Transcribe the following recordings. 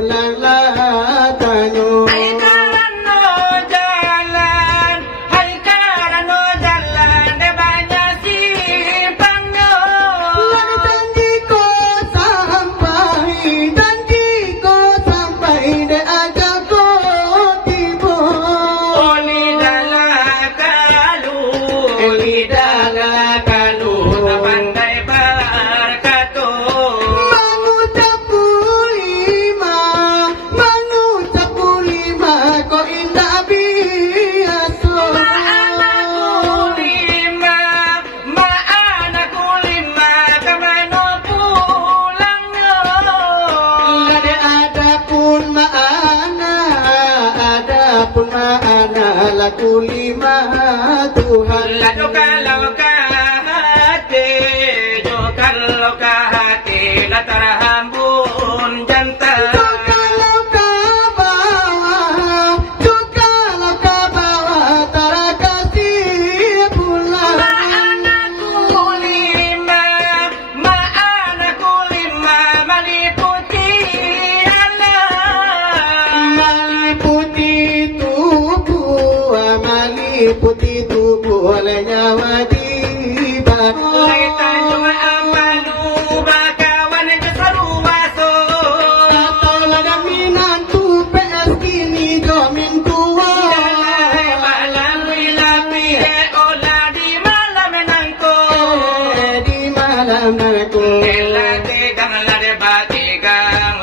pulang lah tanyo. Hai karano jalan, hai karano jalan, de banyak simpangnya. Lan janjiku sampai de ajakku tiba. Oli dalah kalu, tak pandai berkata. Mengucap lima, kau indah biasa. Anakku lima, kemana pulangnya? Lade adapun ma'ana, laku lima Tuhan. Lalu kalau ke hati, latar hambun jantan. Kalau ke bawah, tara kasih pulang. Anakku lima, meliputi alam. Meliputi tubuh oleh nyawa tiba. Tanjung amalu, bakawan keseru masuk. Atau lada minantu PS kini domin tua. Malam wilapi, olah di malam nangko. Di malam aku La tegang,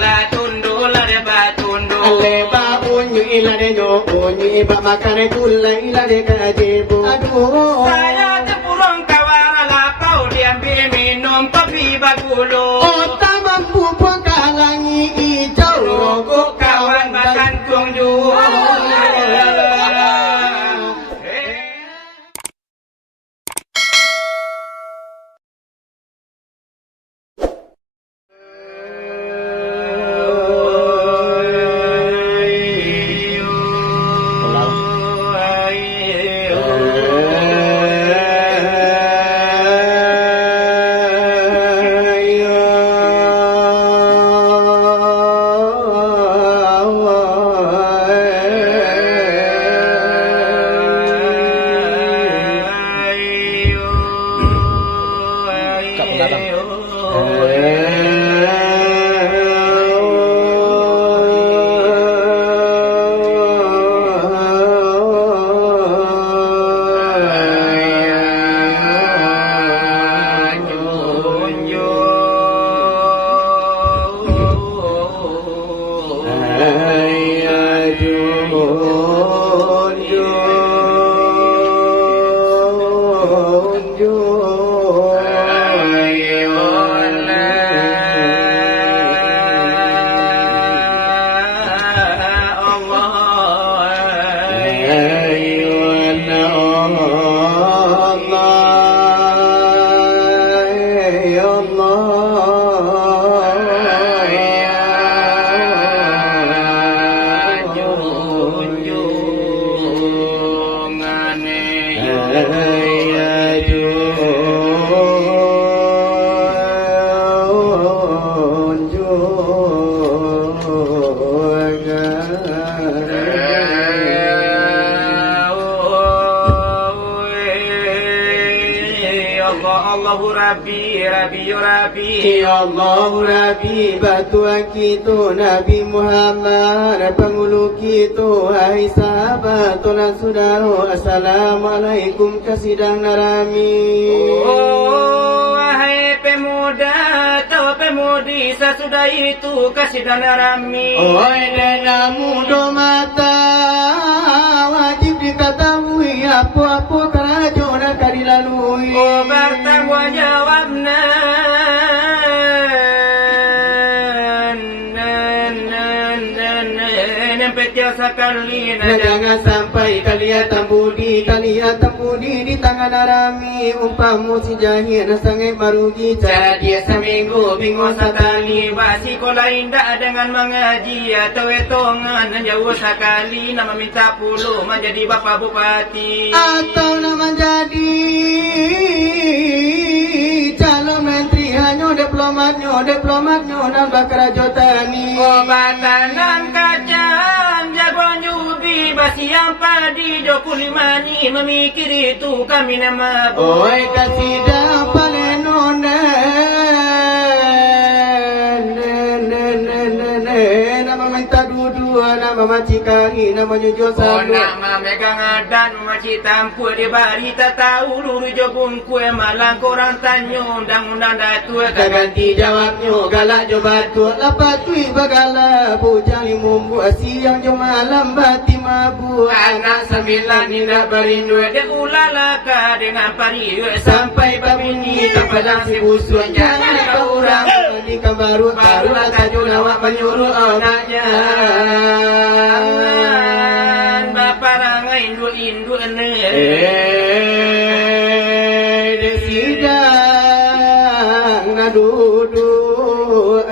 la tundu, Aleba unyu ilade no unyu iba makane kula ilade kajibu. Aduh Saya tempurung kawara lapau, diambil minum kopi bagulu. otak mampu pengkalangi hijau. Rokok kawan makan kungju. Allahu Rabbi, Rabbi, Rabbi. Ya Allah Nabi batuan kita Nabi Muhammad pengulu kita hai sahabat dan saudara assalamualaikum kasidang narami. Oh wahai pemuda atau pemudi sesudah itu kasih dan rami. Oi dana muda mata wajib diketahui apa-apa kerajaan akan dilalui. Oh bertanggung jawabna. Sekali jangan sampai kalian tambudi di tangan arami umpamu si jahil sangat merugi cara dia seminggu bingung sekali basi kola indah dengan mengaji atau etongan jauh sekali nama minta puluh menjadi bapak bupati atau nama jadi calon menteri hanya diplomatnya dan bakarajo tani. Obatan dan kacang, jagoan jubi, basiang padi, jokulimani, memikir itu kami nama Oi kasida palenone nama minta dudua nama macikari nama jujur salu nama megang adan maci tampu di barita tahu luru jogong kue malang korang tanyo undang-undang datu ganti jawabnya galak jo batu lapat tui bagala bujali mumbu siang jo malam bati mabu anak sembilan indah berindu de ulalaka dengan pari sampai babini kepada si busuan jangan kau orang di baru tajul awak menyuruh anaknya bapak rangai indu desidang na duduk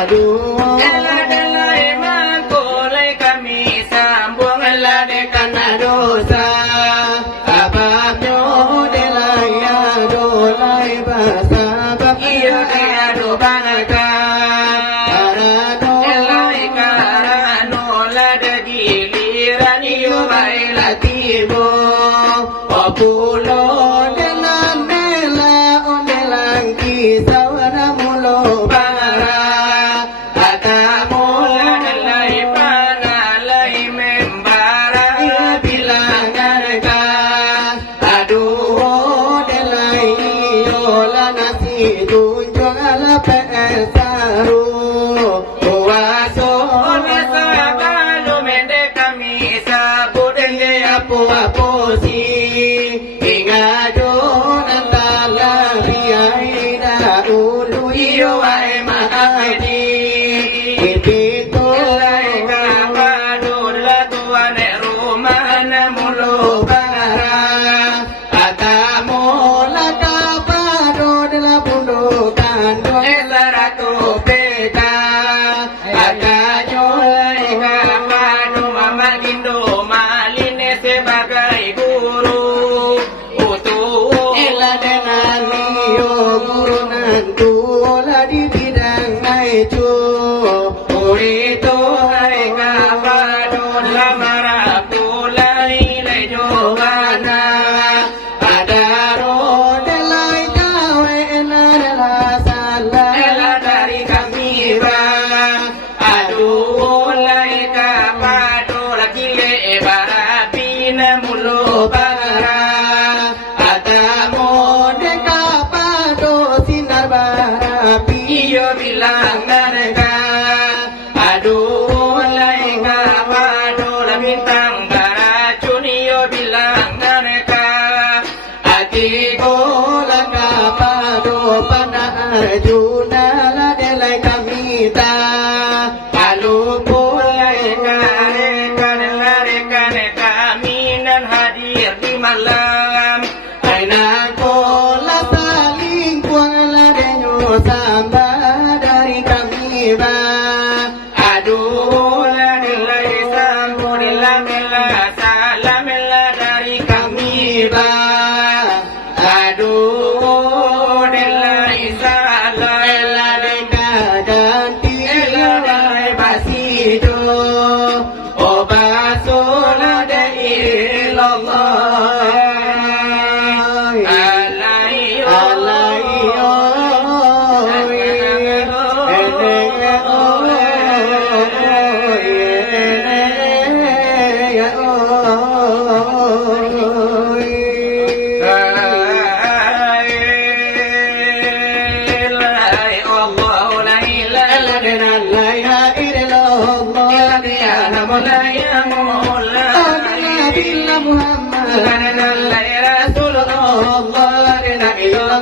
Aduh, Bila Muhammad Rasulullah la ilaha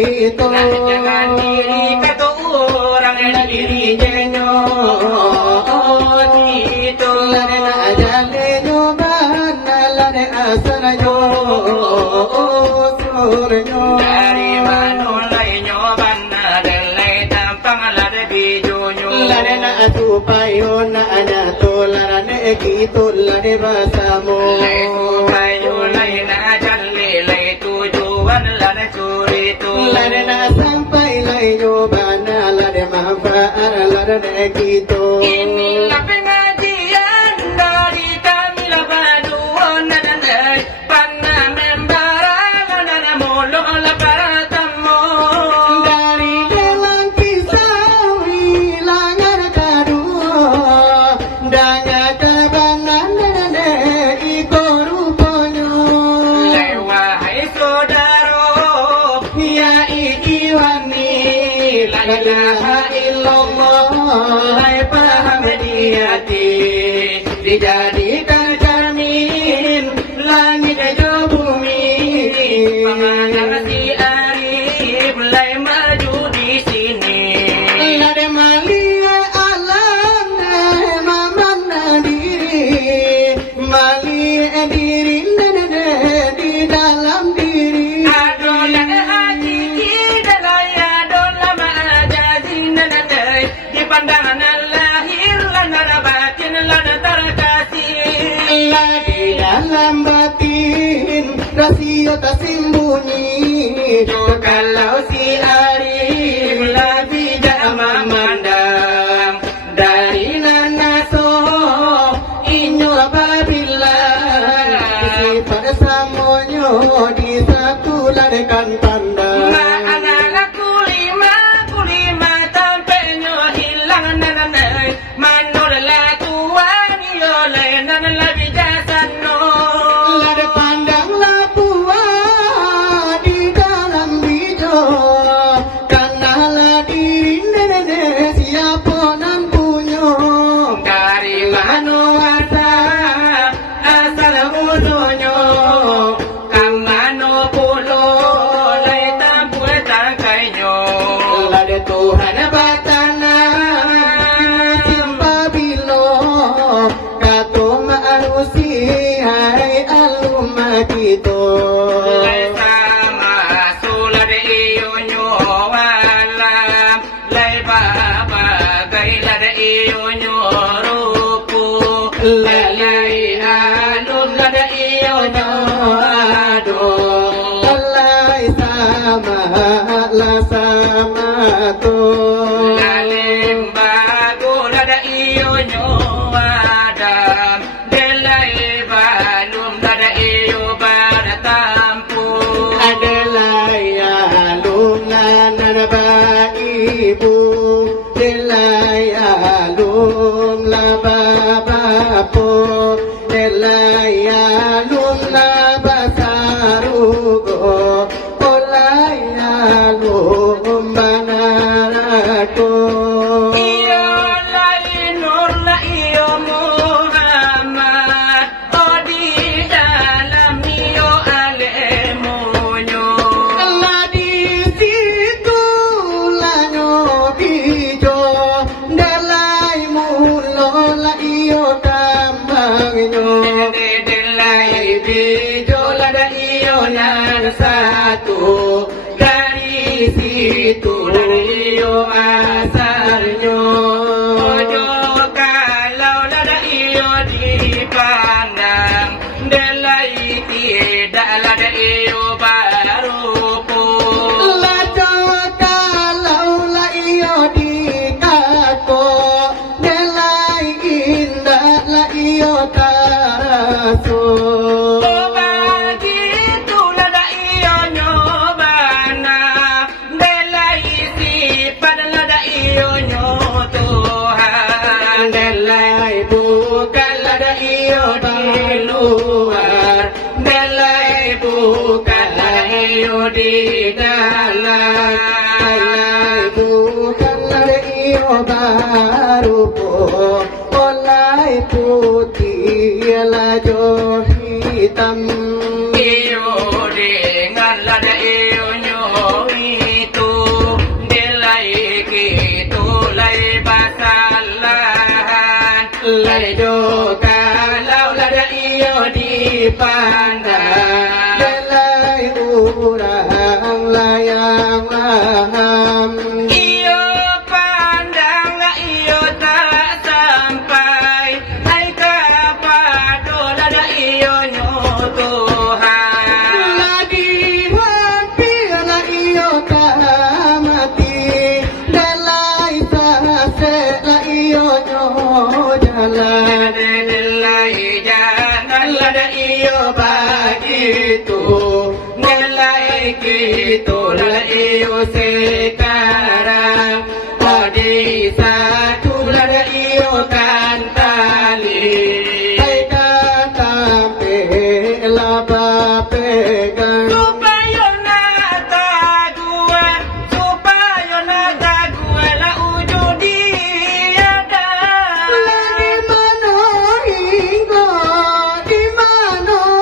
Jangan diri kata orang yang diri jenyo itu Lana ajale nyobana lana asana nyo suryo dari mana lai nyobana delai tampang lada bijunyo Lana asupayo na anato lana ekito lana basamo lai supayo lai na jalle lai tujuan lada suritu Lana sampai lai nyobana lana manfaat lana ekito Inilah pengajian dari kami labaduan dan panna membara dan molo labaratamu Dari dalam kisah wilangan kedua Danya terbangan dan iko rupanya Lewahai saudara Ya ikiwani La ilaha illallah Lai paham diati Dijadikan cermin Langit dan bumi Pengajar si Arif mulai maju di sini Lade malia alam mamana diri Malia diri di dalam diri Adolan hakiki dan adolan majazin dan di pandangan lahir lana batin lana terkasih Lagi dalam batin rasio tak sembunyi Kalau si Arif lebih jama mandang Dari nanaso inyo apabila Sifat samonyo di satu ladakan pandang anak kulima tampaknya hilang nananay manor latuan yolay nanalabi jasano Lada pandang lapua di dalam hijau Karena diri nenek siapa nan punya dari Mano asal musuhnya kamano pulo lay tampu tangkainyo Lada Tuhan batana simpa bilo Kato maarusi hai alumma kito lay sama sulad iyo nyo alam lay babagay lad iyo nyo rupo Lalai alum lada iyo nyado Lalai sama la sama to lalim bago lada iyo nyo adam delay balum lada iyo baratampu Adalah alum lana ba ibu Delay alum la babapo Delay alum la basarugo Olay alum banarako iyo lay nur la iyo Muhammad odi dalam iyo alemonyo Allah di situ lanyo bijo Dela ulo la iyo tambang nyo Delay video la da iyo nan satu Dari situ iyo asal nyo Ojo kalau lada iyo dipandang Delai tidak lada iyo baru pun Lajo kalau la iyo dikako Delay indah la iyo taraso Oh begitu lada iyo nyobana Delai sifat lada iyo nyotuhan Delay bukan lada iyo di luar Delay bukan lada iyo di dalam Delay bukan lada iyo baru po Olay putih lajo hitam Iyo dengan lada iyo nyo itu Delai gitu lai basalahan Lejo kalau lada iyo dipandang Delay urang layang laham Iyo pandang la iyo tak sampai Hai kapado lada iyo nyo Tuhan Lagi hampir la iyo kamati Delay sase la iyo nyo jalan Delai jangan lada iyo begitu Delay gitu la iyo sekarang Adi satu lada iyo kan tali Hai katampe laba pegang Supaya nata gua la ujung diada Lagi mano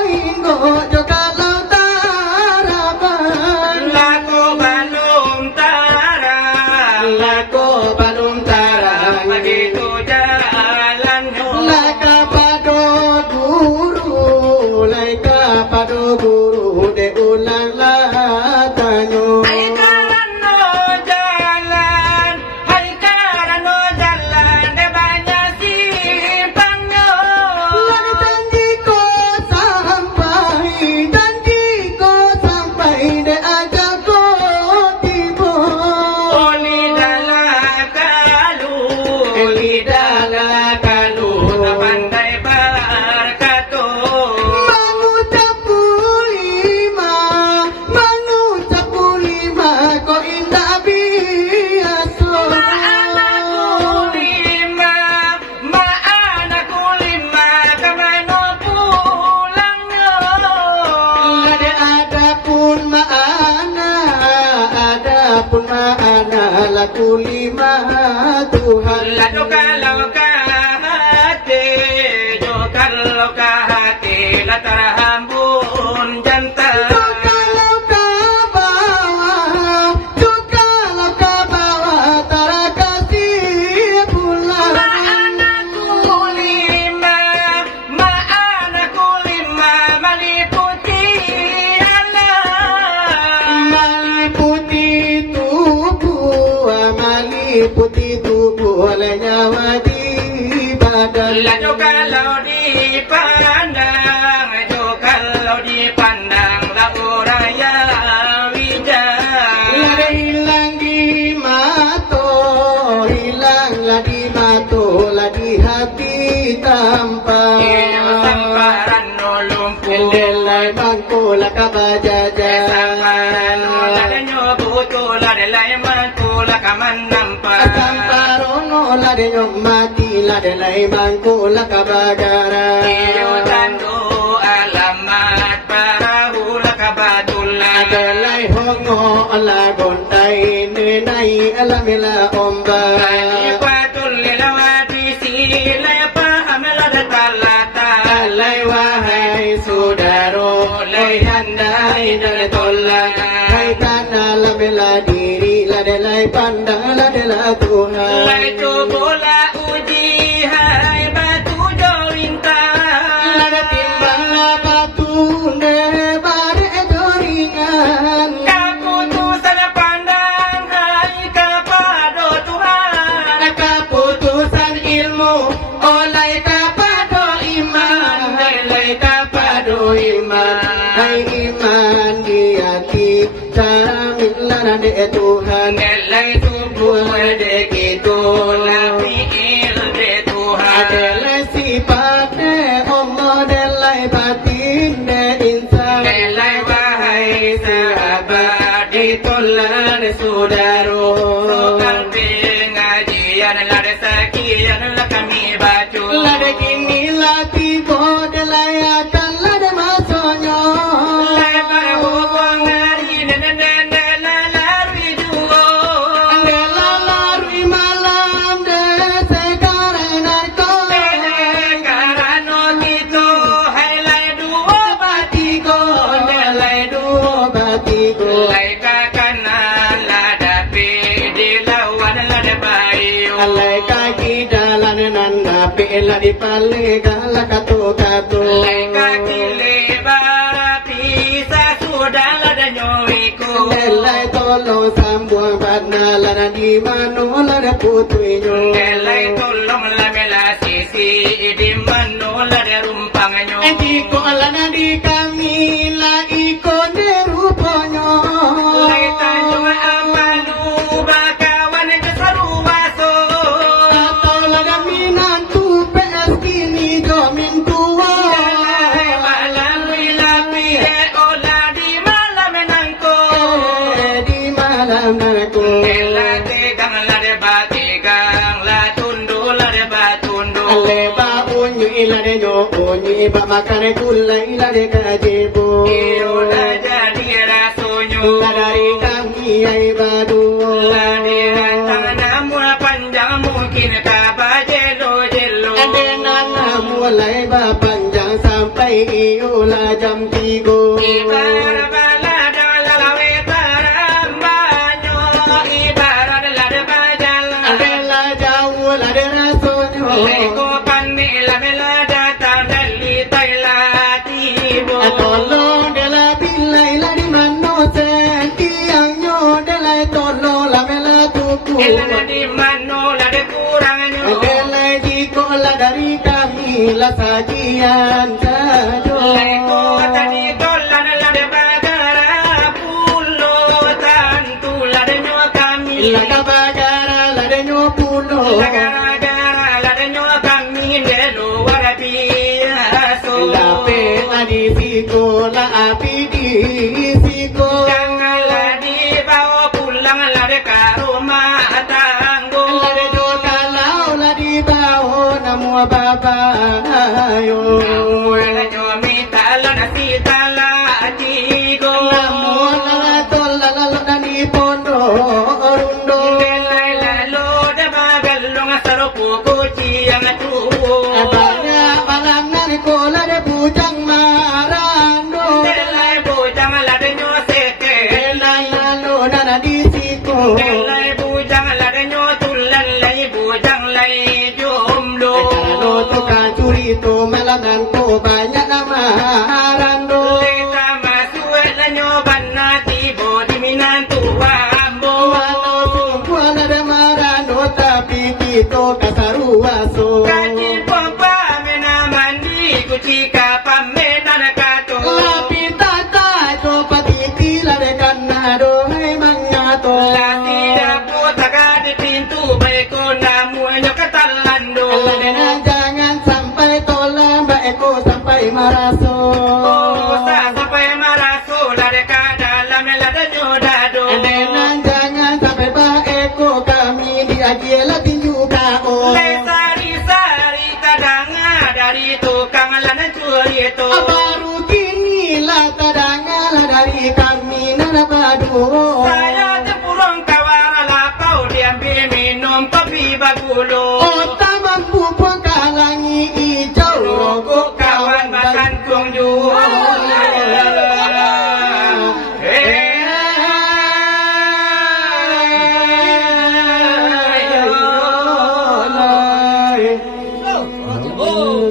hinggo Joka lau taraban Lako balum tarang Lako balum tarang Begitu jalannya Laka pado guru De ulang latanyo Hai karano jalan De banyak simpangnya Lagi janji ko sampai De ajak ko tibo Oli dala kalu Pandai barkato Mengucap kulima Ko indah biasa Ma'anaku lima Kamano pulangnya Lade adapun maana Laku lima Tuhan Lado kalau kahati Jo kalau kahati Latar hambun jantan Kalau ke bawah Tara kasih pulang Ma'anaku lima Meliputi alam Meliputi tubuh oleh nyawa di badan Lado kalau dipandang Jo kalau dipandang Lagu raya wijaya Lade hilanglah di mato lah di hati tanpa Iyo samparan no lumpuh Delay bangko lah kabajaja Samparan no ladanyo buto Ladelay mangkula kaman nampak Samparono lah de nyok mati lah delay bangko lah kabagara Iyo tando alamat Parahu lakabatulah Delay hongo lah gontai nenai alamila omba Kanipatul lilawati sila paham ladatalata Alay wahai saudaro Lay handai dan tolak Hai kana la bela diri La delay pandang la dela Tuhan Lai tu bola uji Tuhan Nelai subuh deki tolak fi'il de Tuhan Adalah sifatnya Allah Nelai batin de insan Nelai wahai sahabat ditolak saudara Sokal pengajian lada sekian lah kami baca Lada kini lah tiba Nelai akan lada masanya Lai berhubung hari Nelai lari dua Nelai lari malam de sekarang narko Karena kita hai lai dua batiko Nelai dua batiko Lai kanan lada di lawan lada bayu Alai kaki jalan nanda Pela di pale gala kato-kato Lai kaki lebar pisah sudah lada nyoiku Nelai tolo sambuang padna lana di mano lada putuinyo Nelai tolong lamela sisi di mano lada rumpangnya Iko lana di kami la iko de ruponyo Lai tanjung amalu bakawan kesaru baso Atau lada minantu PS kini jomin tua Nelai malam wilapi olah di malam nangko Di malam naku Ela tegang lade bategang la tundu lade batundu Ale ba unyu ilade nyo unyu iba makane gula ilade kajebo Iyo la jadi rasonyo Ladari kami ay badu Lade tanganamu panjang mungkin kabajelo jelo Ade nana mulai ba panjang sampai iyo la jam 3 Ibarat balada lalawe tarambanyo Ibarat lade bajalan Ade la jauh lade rasonyo Leko pani la melada tandali tailatibo Tolong de la bilai la di mano sentiang nyo de la tolo la mela tuku Ela di mano la de kurangnya de la jiko la dari kami la sajian sajo Leko tadi dolan la de bagara pulo tantu la de nyo kami la kabagara la de nyo pulo La gara-gara la de nyo kami Nelo warabiaso la pe la di siko la api di siko Janganlah dibawa pulang la de karumah tanggo la de jo kalau la di bao namu baba ayo Wala nyo minta la na sita la tigo namu la tol la la di pondo rundo Nelai lalo da magalong sarupo kuci ang tuwo Abangnya malam nari kola de bujang marando Nelai bujang la de nyo seke Elai lalu nana di siku Nelai bujang la de nyo tulan lai bujang lai jumlo Kalau tukang curi tu malam nanti banyak nama rando Leta masuk la nyo banna tibo di minan tuwa ambo Walau semua ada marando tapi kita kasaruaso Kaji pompa mena mandi kuci kapam mena nakato Lapi tata coba titila de kanado hai mangato La tidak putaka di pintu mereka namunya ketalando Ladena jangan sampai tola mbak Eko sampai maraso Oh sampai maraso la de dalam la de nyodado Ladena jangan sampai mbak Eko kami diajiela tinju KO Le sari-sari tadanga dari tukang lana curi itu Baru kini lah tadanga lah dari kami nana badu Saya tepurong kawara lapau diambil minum kopi bagulo Oh tak mampu pengkalangi hijau Rokok kawan makan kungju Oh,